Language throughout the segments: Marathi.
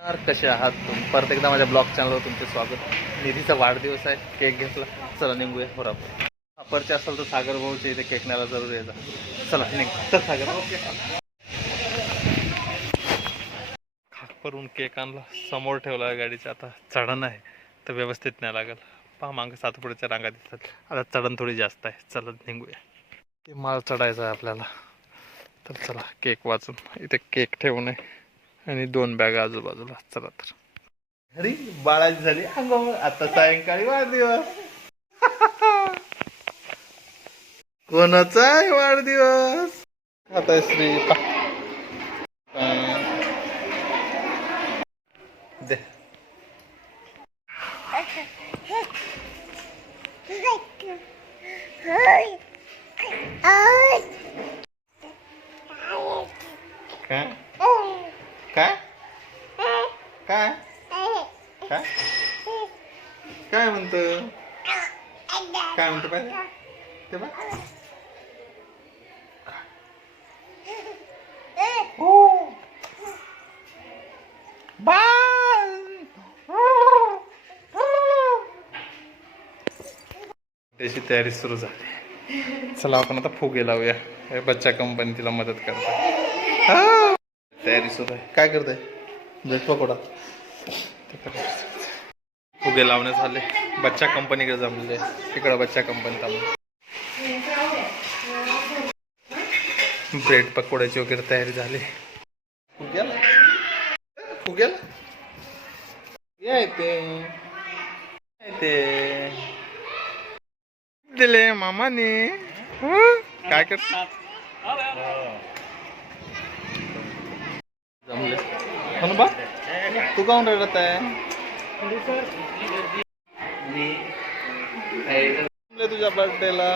नमस्कार कसे आहात तुम्ही? परत एकदा माझ्या ब्लॉग चॅनलवर तुमचे स्वागत. निधीचा वाढदिवस आहे केक घेतला. चला निघूया बरोबर. अपरचे असेल तर सागर भाऊचे इथे केक न्यायला जरूर यायचा. चला निघ. तर सागर खाकपरून केक आणला. समोर ठेवला गाडीचा. आता चढण आहे तर व्यवस्थित नाही लागेल. पहा मागं सातपुड्याच्या रांगा दिसतात. आता चढण थोडी जास्त आहे. चलत निघूया. ते चढायचा आहे आपल्याला. तर चला केक वाचून. इथे केक ठेवू नये आणि दोन बॅग आजूबाजूला. चला तर. अरे बाळाची झाली. अंगावर आता सायंकाळी वाढदिवस. कोणाचा आहे वाढदिवस. आता श्री दे काय काय काय काय म्हणत काय म्हणतो पाहिजे ते बघ त्याची तयारी सुरू झाली. चला आपण आता फुगे लावूया. बच्चा कंपनी तिला मदत करते हा. तयारी सुरू आहे. काय करताय? ब्रेक पकोडा. ते. फुगे लावणे झाले बच्चा कंपनीकडे जमले. तिकडं बच्चा कंपनी थांबले ब्रेड पकोड्याची वगैरे तयारी झाली. फुग्याला? फुग्याला? या येते. येते. दिले मामाने? काय कर बा तू काऊन रडत आहे? तुझ्या बर्थडेला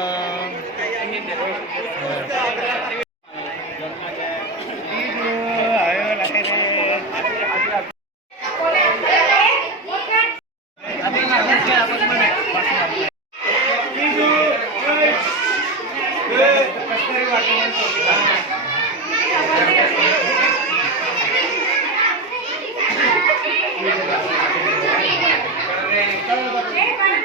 ते बाय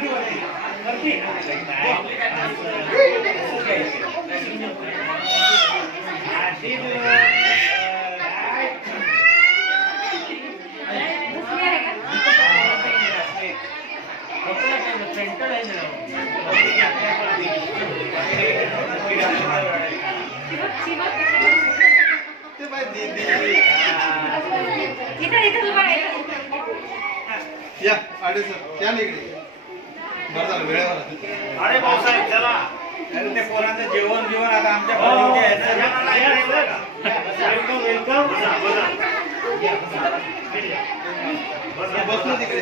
दीदी या अडे सर या ना इकडे बरं झालं वेळेवर आले. अरे भाऊसाहेब चला. ते पोरांचं जेवण जेवण आता आमच्या घरी यायचं वेलकम वेलकम. बस ना तिकडे.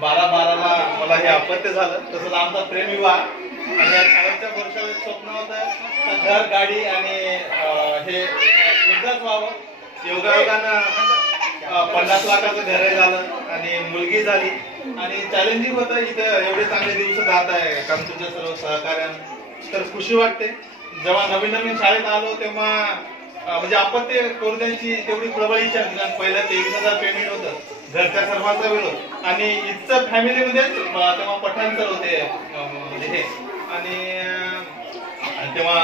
बारा बाराला मला हे अपत्य झालं. तसंच आमचा प्रेम विवाह आणि शाळेच्या वर्षात एक स्वप्न होतं घर गाडी आणि हे एकदाच व्हावं. योगायोगानं पन्नास लाखाचं घर झालं आणि मुलगी झाली. आणि चॅलेंजिंग होतं इथं एवढे चांगले दिवस जात आहे. कारण तुमच्या सर्व सहकार्यानं. तर खुशी वाटते. जेव्हा नवीन नवीन शाळेत आलो तेव्हा म्हणजे अपत्य करून द्यायची तेवढी प्रबळ इच्छा होती. पहिलं तेवीस हजार पेमेंट होतं. घरच्या सर्वांचा विरोध आणि इथचं फॅमिलीमध्ये तेव्हा तेव्हा पठाणकर होते म्हणजे हे. आणि तेव्हा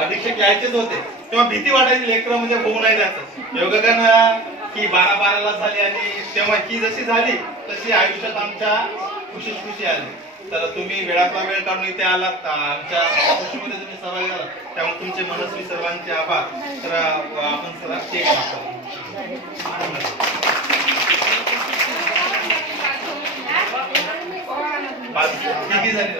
अधीक्षक यायचेच होते. तेव्हा भीती वाटायची लेकर म्हणजे होऊ नाही द्यायचं. योगानं की बारा बाराला झाली आणि तेव्हा ही जशी झाली तशी आयुष्यात आमच्या खुशीच खुशी आली. तर तुम्ही वेळातला वेळ काढून इथे आलात आमच्या खुशीमध्ये तुम्ही सहभागी झालात त्यामुळे तुमचे मनस्वी सर्वांचे आभार. तर आपण सगळा केक ঠিকই জানি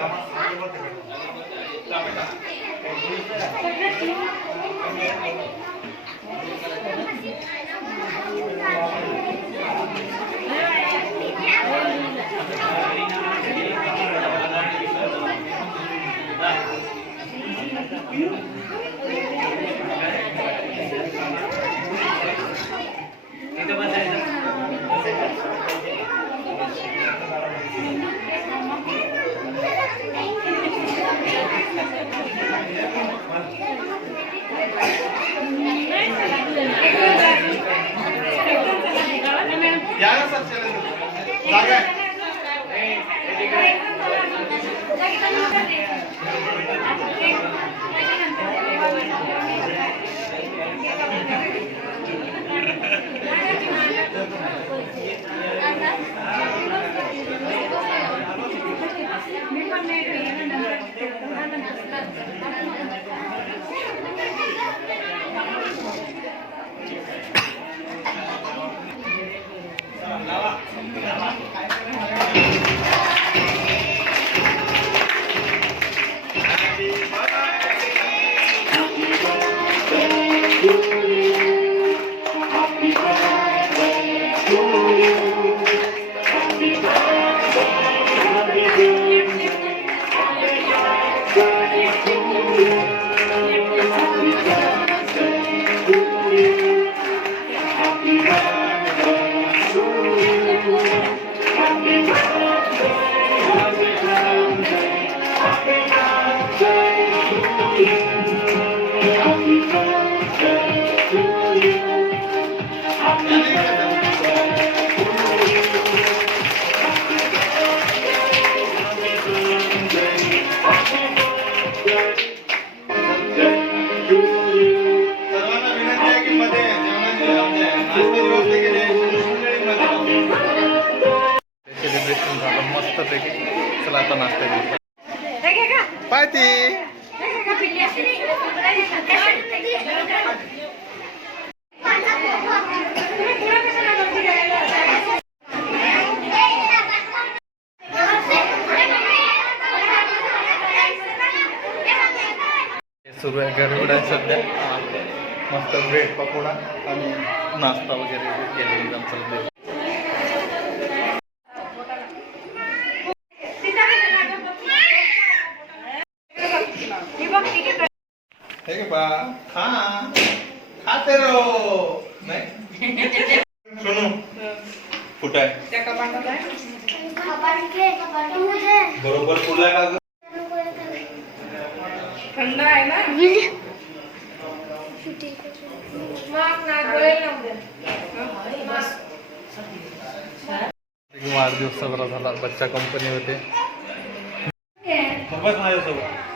Itu bahasa जागा. आता नाश्ता घेऊ पायती सुरू आहे गरबड आहे सध्या. मस्त ब्रेड पकोडा आणि नाश्ता वगैरे केले एकदम हे बा. खा. खाते नाही? सोनू कुठं आहे? बरोबर फुला का ग? थंड आहे ना? मग ना गळेल ना उद्या वाढदिवस साजरा झाला बच्चा कंपनी होते बस माझ्यासोबत बस